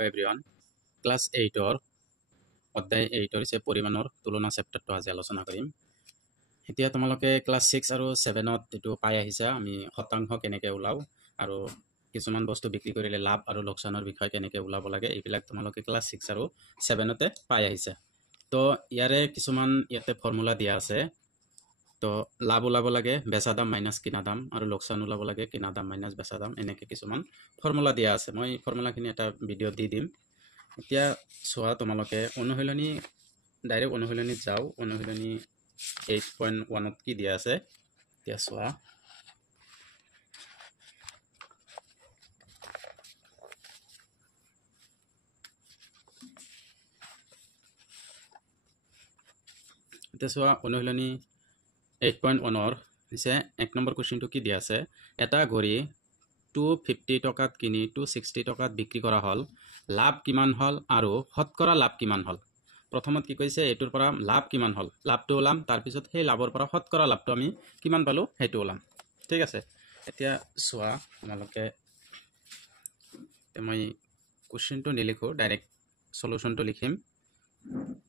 Hello everyone class 8 অধ্যায় 8 হৈছে পৰিমাণৰ তুলনা চেপ্টাৰটো আজি আলোচনা কৰিম। এতিয়া তোমালোকে ক্লাস 6 আৰু 7ত এটো পাই আহিছা আমি শতাংশ কেনেকৈ ওলাও আৰু কিছুমান বস্তু বিক্ৰী কৰিলে লাভ আৰু লোকসানৰ বিষয় কেনেকৈ ওলাব লাগে এইবিলাক তোমালোকে ক্লাস 6 আৰু 7তে পাই আহিছা। তো ইয়াৰে কিছুমান ইয়াতে ফৰ্মুলা দিয়া আছে। তো লাভ ওলাব লাগে বেচা দাম মাইনাস কিনা দাম আৰু লোকসান ওলাব লাগে কিনা দাম মাইনাস বেচা দাম এনেকৈ কিছুমান ফৰ্মুলা দিয়া আছে। মই ফৰ্মুলাখিনি এটা ভিডিঅ' দি দিম। এতিয়া চোৱা তোমালোকে অনুশীলনী ডাইৰেক্ট অনুশীলনীত যাও। অনুশীলনী 8.1ত কি দিয়া আছে এতিয়া চোৱা। এতিয়া চোৱা অনুশীলনী 8.1ৰ হৈছে 1 নম্বৰ কুৱেশ্যনটো কি দিয়া আছে। এটা ঘড়ী 250 টকাত কিনি 260 টকাত বিক্ৰী কৰা হল। লাভ কিমান হল আৰু শতকৰা লাভ কিমান হল। প্ৰথমত কি কৈছে এটোৰ পৰা লাভ কিমান হল লাভটো ওলাম, তাৰ পিছত সেই লাভৰ পৰা শতকৰা লাভটো আমি কিমান পালো সেইটো ওলাম। ঠিক আছে। এতিয়া চোৱা তোমালোকে মই কুৱেশ্যনটো নিলিখো ডাইৰেক্ট সলিউশনটো লিখিম।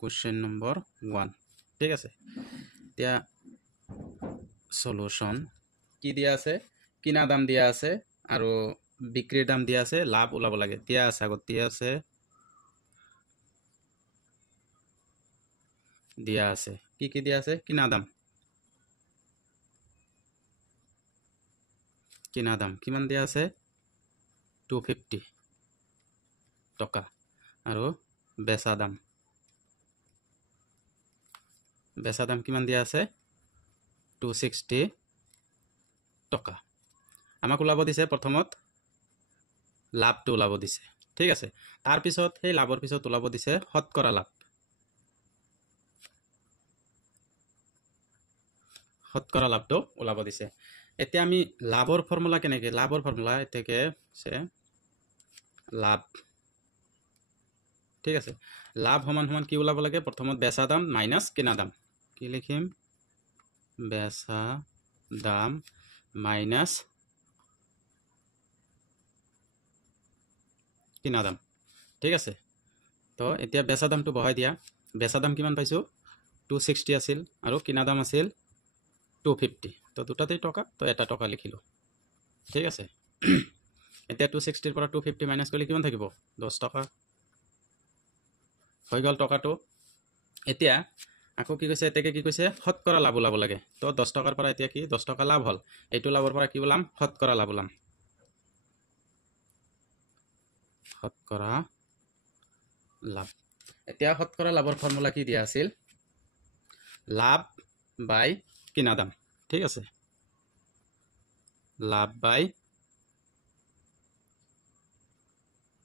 কুৱেশ্যন নম্বৰ 1 ঠিক আছে। এতিয়া সলিউশন কি দিয়া আছে কিনা দাম দিয়া আছে আৰু বিক্রির দাম দিয়া আছে, লাভ ওলাব লাগে দিয়া আছে, আগত দিয়া আছে কি দিয়া আছে কিনা দাম কিমান দিয়া আছে 250 টকা আৰু বেচা দাম কিমান দিয়া আছে 260 টকা। আমাক ওলাব দিছে প্ৰথমত লাভটো ওলাব দিছে। ঠিক আছে। তাৰ পিছত সেই লাভৰ পিছত ওলাব দিছে শতকৰা লাভ। শতকৰা লাভটো ওলাব দিছে। এতিয়া আমি লাভৰ ফৰ্মুলা কেনেকৈ লাভৰ ফৰ্মুলা এতেকে আছে লাভ। ঠিক আছে। লাভ সমান সমান কি ওলাব লাগে প্ৰথমত বেচা দাম মাইনাস কিনা দাম। কি লিখিম বেচা দাম মাইনাস কিনা দাম। ঠিক আছে। তো এতিয়া বেচা দামটো বহাই দিয়া। বেচা দাম কিমান পাইছো 260 আছিল আৰু কিনা দাম আছিল 250। তো দুটাতেই টকা, তো এটা টকা লিখিলো। ঠিক আছে। এতিয়া 260 পৰা 250 মাইনাস কৰিলে কিমান থাকিব 10 টকা হৈ গ'ল টকাটো। এতিয়া আকৌ কি কৈছে এতেকে কি কৈছে শতকৰা লাভ ওলাব লাগে। তো 10 টকাৰ পৰা এতিয়া কি 10 টকা লাভ হল, এইটো লাভৰ পৰা কি ওলাম শতকৰা লাভ ওলাম। শতকৰা লাভ। এতিয়া শতকৰা লাভৰ ফৰ্মুলা কি দিয়া আছিল লাভ বাই কিনা দাম। ঠিক আছে। লাভ বাই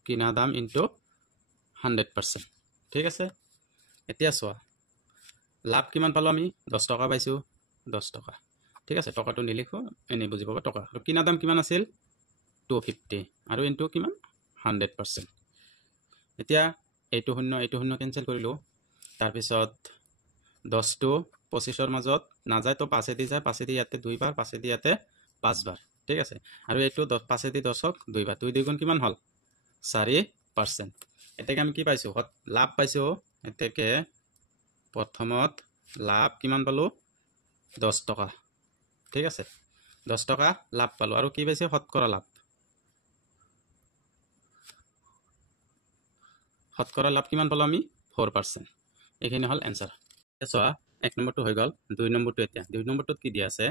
কিনা দাম ইনটু 100%। ঠিক আছে। এতিয়া চোৱা লাভ কিমান পালো আমি 10 টকা পাইছো 10 টকা। ঠিক আছে। টকাটো নিলিখো এনেই বুজি পাব টকা। আৰু কিনা দাম কিমান আছিল 250 আৰু ইনটু কিমান 100%। এতিয়া এইটো শূন্য কেনসেল কৰিলো। তাৰপিছত 10টো 25ৰ মাজত নাযায়, তো 5 দি যায়, 5 দি ইয়াতে 2 বাৰ, 5 দি ইয়াতে 5 বাৰ। ঠিক আছে। আৰু এইটো 5 দি 10ক 2 বাৰ, 2 2 গুণ কিমান হল 4%। এতেকে আমি কি পাইছো লাভ পাইছো। এতেকে প্ৰথমত লাভ কিমান পালো 10 টকা। ঠিক আছে। 10 টকা লাভ পালো আৰু কি পাইছে শতকৰা লাভ। শতকৰা লাভ কিমান পালো আমি 4%। এইখিনি হল এনসাৰ। চোৱা 1 নম্বৰটো হৈ গ'ল। 2 নম্বৰটো এতিয়া 2 নম্বৰটোত কি দিয়া আছে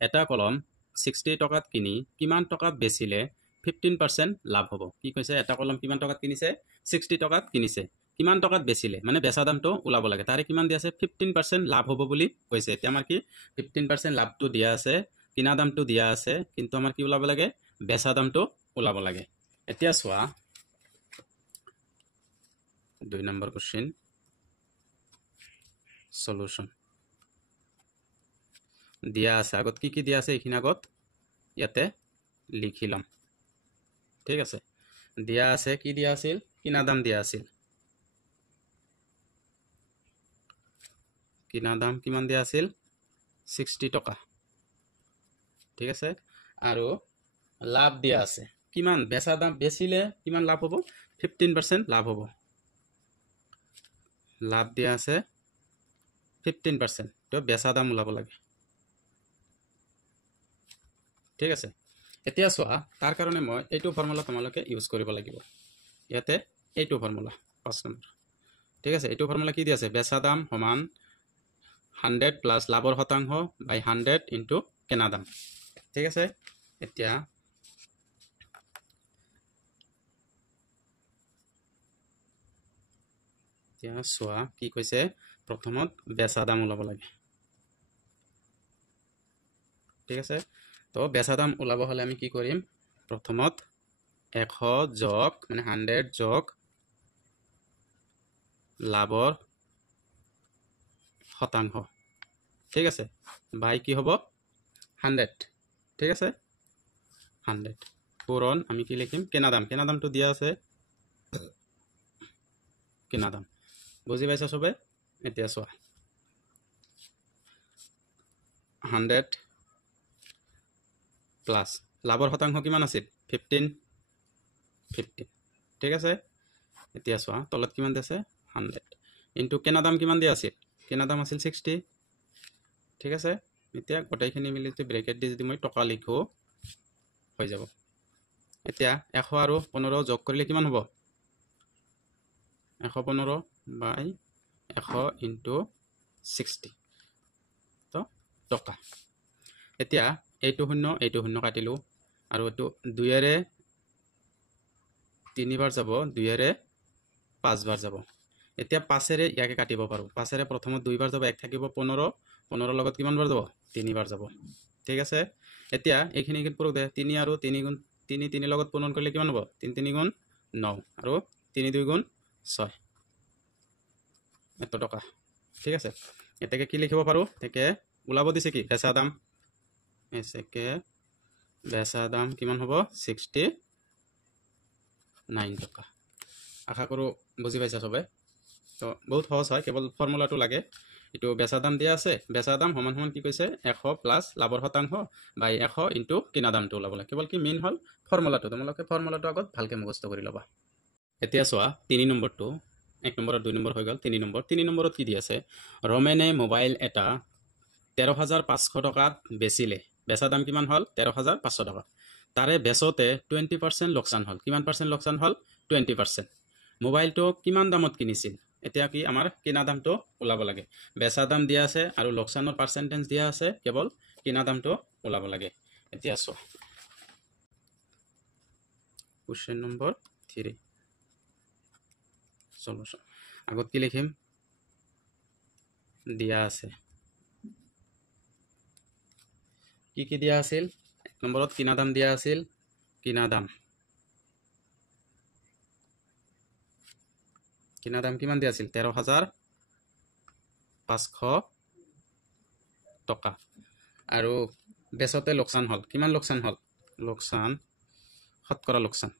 এটা কলম 60 টকাত কিনি কিমান টকাত বেচিলে 15% লাভ হ'ব। কি কৈছে এটা কলম কিমান টকাত কিনিছে 60 টকাত কিনিছে, কিমান টকাত বেচিলে মানে বেচা দামটো ওলাব লাগে। তাৰে কিমান দিয়া আছে 15% লাভ হ'ব বুলি কৈছে। এতিয়া আমাৰ কি 15% লাভটো দিয়া আছে, কিনা দামটো দিয়া আছে, কিন্তু আমাৰ কি ওলাব লাগে বেচা দামটো ওলাব লাগে। এতিয়া চোৱা 2 নম্বৰ কোশ্চেন সলিউশন দিয়া আছে। আগত কি দিয়া আছে এইখিনি আগত ইয়াতে লিখি লম। ঠিক আছে। দিয়া আছে কি দিয়া আছিল কিনা দাম দিয়া আছিল। কিনা দাম কিমান দিয়া আছিল 60 টকা। ঠিক আছে। আৰু লাভ দিয়া আছে কিমান বেচা দাম বেচিলে কিমান লাভ হ'ব 15% লাভ হ'ব লাভ দিয়া আছে 15% তো বেচা দাম ওলাব লাগে ঠিক আছে এতিয়া চোৱা তাৰ কাৰণে মই এইটো ফৰ্মুলা তোমালোকে ইউজ কৰিব লাগিব ইয়াতে এইটো ফৰ্মুলা 5 নম্বৰ ঠিক আছে এইটো ফৰ্মুলা কি দি আছে বেচা দাম সমান 100 প্লাস লাভৰ শতাংশ বাই 100 ইনটু কেনা দাম ঠিক আছে এতিয়া চোৱা কি কৈছে প্ৰথমত বেচা দাম ওলাব লাগে ঠিক আছে তো বেচা দাম ওলাব হলে আমি কি কৰিম প্ৰথমত 100 যোগ মানে 100 যোগ লাভৰ শতাংশ ঠিক আছে বাই কি হ'ব 100 ঠিক আছে 100 পূৰণ আমি কি লিখিম কেনা দামটো দিয়া আছে কেনা দাম বুজি পাইছা সবে এতিয়া চোৱা 100 প্লাস লাভৰ শতাংশ কিমান আছিল 15 ঠিক আছে এতিয়া চোৱা তলত কিমান আছে 100 ইনটু কেনা দাম কিমান দিয়া আছিল কেনা দাম আছিল 60 ঠিক আছে এতিয়া গোটেইখিনি মিলি ব্ৰেকেট দি যদি মই টকা লিখো হৈ যাব এতিয়া 100 আৰু 15 যোগ কৰিলে কিমান হ'ব 115 বাই 100 ইনটু 60 তো টকা এতিয়া এইটো শূন্য কাটিলো আৰু এইটো 2 এৰে 3 বাৰ যাব 2 এৰে 5 বাৰ যাব এতিয়া 5 এৰে ইয়াকে কাটিব পাৰো 5 এৰে প্ৰথমত 2 বাৰ যাব 1 থাকিব 15 লগত কিমান বাৰ যাব 3 বাৰ যাব ঠিক আছে এতিয়া এইখিনি কি পুৰক দে 3 আৰু 3 গুণ 3 লগত পূৰণ কৰিলে কিমান হ'ব 3 3 গুণ 9 আৰু 3 2 গুণ 6 এত টকা ঠিক আছে এটাকে কি লিখিব পাৰো তেকে ওলাব দিছে কি বেচা দাম এসেকে বেচা দাম কিমান হ'ব 69 টকা আশা কৰো বুজি পাইছা সবে তো বহুত সহজ হয় কেৱল ফৰ্মুলাটো লাগে এটো বেচা দাম দিয়া আছে বেচা দাম সমান সমান কি কৈছে 100 প্লাস লাভৰ শতাংশ বাই 100 ইনটু কিনা দামটো ওলাব লাগে কেৱল কি মেইন হল ফৰ্মুলাটো তোমালোকে ফৰ্মুলাটো আগত ভালকে মুখস্থ কৰি লবা এতিয়া চোৱা 3 নম্বৰটো 1 নম্বৰ আৰু 2 নম্বৰ হৈ গল 3 নম্বৰত কি দি আছে ৰমেনে মোবাইল এটা 13500 টকাত বেচিলে বেচা দাম কিমান হল 13500 টকা তাৰে বেচতে 20% লোকসান হল কিমান পাৰ্সেন্ট লোকসান হল 20% মোবাইলটো কিমান দামত কিনিছিল এতিয়া কি আমাৰ কিনা দামটো ওলাব লাগে বেচা দাম দিয়া আছে আৰু লোকসানৰ পাৰ্সেন্টেজ দিয়া আছে কেৱল কিনা দামটো ওলাব লাগে এতিয়া চোৱা কোশ্চেন নম্বৰ 3 সলিউশন আগত কি লিখিম দিয়া আছে কি দিয়া আছিল 1 নম্বৰত কিনা দাম দিয়া আছিল কিনা দাম কিমান দিয়া আছিল 13500 টকা আৰু বেচতে লোকসান হল কিমান লোকসান হল লোকসান শতকৰা লোকসান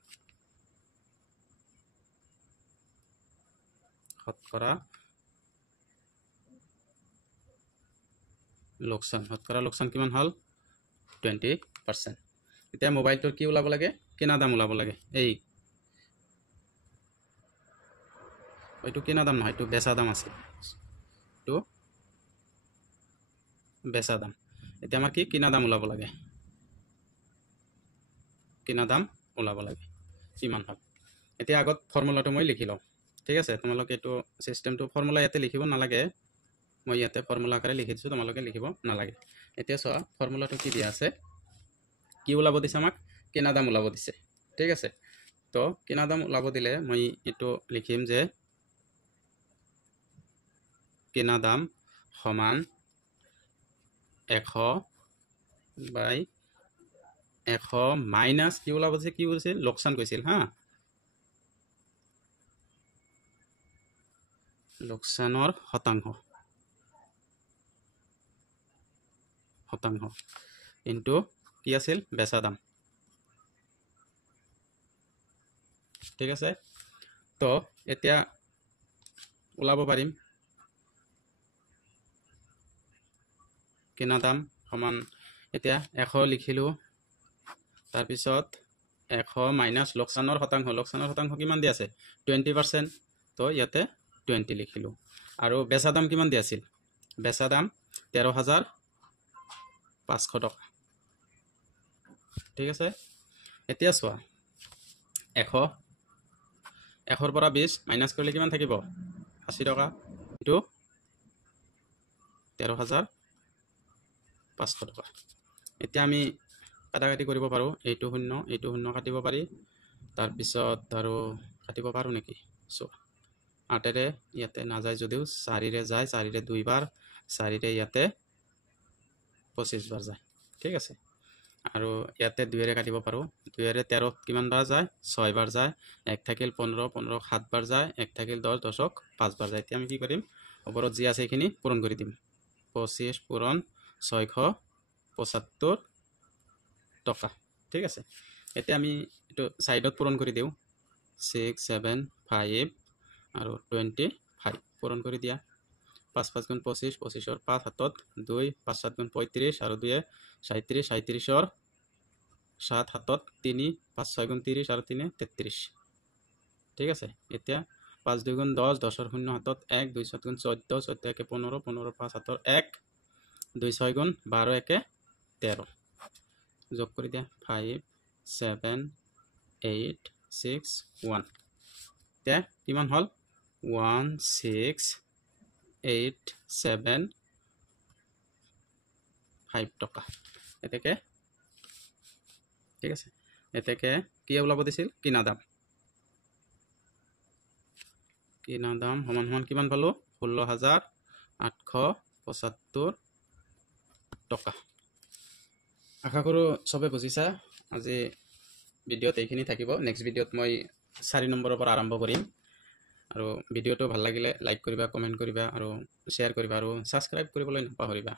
শতকৰা লোকসান কিমান হল 20% এতিয়া মোবাইলটোৰ কি ওলাব লাগে কিনা দাম ওলাব লাগে এইটো কিনা দাম নহয় এইটো বেচা দাম আছে তো বেচা দাম এতিয়া আমাৰ কি কিনা দাম ওলাব লাগে কিনা দাম ওলাব লাগে কিমান হয় এতিয়া আগত ফৰ্মুলাটো মই লিখি লওঁ ঠিক আছে তোমালোকে এইটো সিস্টেমটো ফৰ্মুলা ইয়াতে লিখিব নালাগে মই ইয়াতে ফৰ্মুলা আকাৰে লিখি দিছো তোমালোকে লিখিব নালাগে এতিয়া চোৱা ফৰ্মুলাটো কি দিয়া আছে কি ওলাব দিছে আমাক কিনা দাম ওলাব দিছে ঠিক আছে তো কিনা দাম ওলাব দিলে মই এটো লিখিম যে কিনা দাম সমান 100 বাই 100 মাইনাস কি ওলাব দিছে কি কৈছিল লোকসান কৈছিল হা লোকসানৰ শতাংশ ইনটু কি আছিল বেচা দাম ঠিক আছে তো এতিয়া ওলাব পাৰিম কিনা দাম সমান এতিয়া 100 লিখিলো তাৰ পিছত 100 মাইনাছ লোকচানৰ শতাংশ কিমান দি আছে 20%, তো ইয়াতে 20 লিখিলোঁ। আৰু বেচা দাম কিমান দি আছিল, বেচা দাম 13,500 টকা। ঠিক আছে, এতিয়া চোৱা 100ৰ পৰা 20 মাইনাছ কৰিলে কিমান থাকিব 80 টকা ইনটু 13,500 টকা। এতিয়া আমি কাটাকাটি কৰিব পাৰোঁ, এইটো শূন্য কাটিব পাৰি, তাৰপিছত আৰু কাটিব পাৰোঁ নেকি, চোৱা 8ৰে ইয়াতে নাযায় যদিও 4ৰে যায়, 4ৰে 2 বাৰ, 4ৰে ইয়াতে 25 বাৰ যায়। ঠিক আছে, আৰু ইয়াতে 2ৰে কাটিব পাৰোঁ, 2ৰে 13 কিমান বাৰ যায় 6 বাৰ যায়, 1 থাকিল 15, 15 7 বাৰ যায়, 1 থাকিল 10, 10ক 5 বাৰ যায়। এতিয়া আমি কি কৰিম, ওপৰত যি আছে এইখিনি পূৰণ কৰি দিম, 25 পূৰণ 675 টকা। ঠিক আছে, এতিয়া আমি এইটো ছাইডত পূৰণ কৰি দিওঁ, 6, 7, 5 আৰু 25 পূৰণ কৰি দিয়া, 5 5 গুণ 25, 25ৰ 5 হাতত 2, 5 7 গুণ 35 আৰু 2 37, 37ৰ 7 হাতত 3, 5 6 গুণ 30 আৰু 3 33। ঠিক আছে, এতিয়া 5 2 গুণ 10, 10ৰ 0 হাতত 1, 2 7 গুণ 14, 14 1 15, 15ৰ 5 হাতৰ 1, 2 6 গুণ 12 1 13, যোগ কৰি দিয়া 5 7 8 6 1। এতিয়া কিমান হ'ল 16,875 টকা। এতেকে ঠিক আছে, এতেকে কি ওলাব দিছিল, কিনা দাম সমান সমান কিমান পালোঁ 16,875 টকা। আশা কৰোঁ চবে বুজিছা। আজি ভিডিঅ'ত এইখিনি থাকিব, নেক্সট ভিডিঅ'ত মই 4 নম্বৰৰ পৰা আৰম্ভ কৰিম। আৰু ভিডিঅ'টো ভাল লাগিলে লাইক কৰিবা, কমেণ্ট কৰিবা আৰু শ্বেয়াৰ কৰিবা আৰু ছাবস্ক্ৰাইব কৰিবলৈ নাপাহৰিবা।